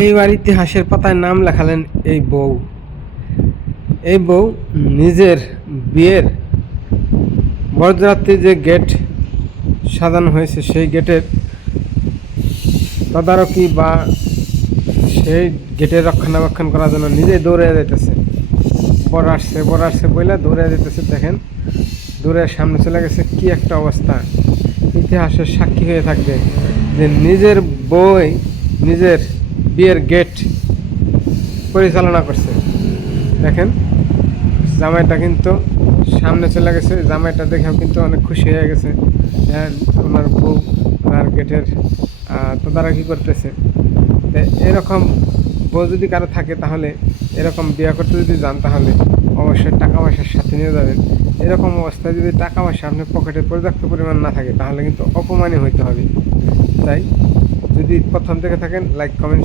এইবার ইতিহাসের পাতায় নাম লেখালেন এই বউ। এই বউ নিজের বিয়ের বরযাত্রী যে গেট সাজানো হয়েছে সেই গেটের তদারকি বা সেই গেটের রক্ষণাবেক্ষণ করার জন্য নিজেই দৌড়ে যেতেছে। বর আসছে বইলে দৌড়ে যেতেছে। দেখেন দৌড়ের সামনে চলে গেছে। কি একটা অবস্থা! ইতিহাসের সাক্ষী হয়ে থাকবে যে নিজের বই নিজের বিয়ের গেট পরিচালনা করছে। দেখেন জামাইটা কিন্তু সামনে চলে গেছে। জামাইটা দেখেও কিন্তু অনেক খুশি হয়ে গেছে। ওনার বউ ওনার গেটের তদারকি করতেছে। তো এরকম বউ যদি কারো থাকে তাহলে এরকম বিয়ে করতে যদি যান তাহলে অবশ্যই টাকা পয়সার সাথে নিয়ে যাবেন। এরকম অবস্থায় যদি টাকা পয়সা আপনার পকেটে পর্যাপ্ত পরিমাণ না থাকে তাহলে কিন্তু অপমানই হইতে হবে। তাই যদি প্রথম থেকে থাকেন লাইক কমেন্ট